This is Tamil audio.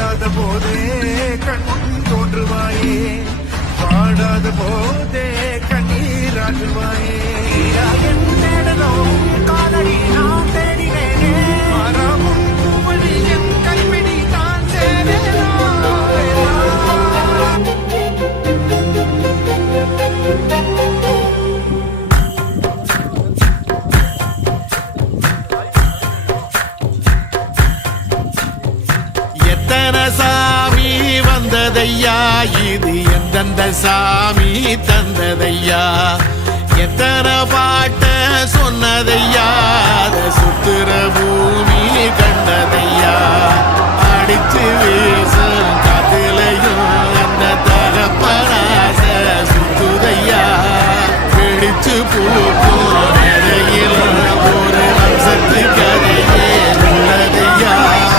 பாடாத போதே கண் தோன்றுவாயே, பாடாத போதே கண்ணீராற்றுவாயே. என் தேடலும் காதலி நான் தேடினேனே, மரமும் பூவழி என் கைப்பிடி தான் சேரேனோ. எத்தனை சாமி வந்ததையா, இது எந்தெந்த சாமி தந்ததையா, எத்தனை பாட்ட சொன்னதையா, அதை சுத்துற பூமி கண்டதையா.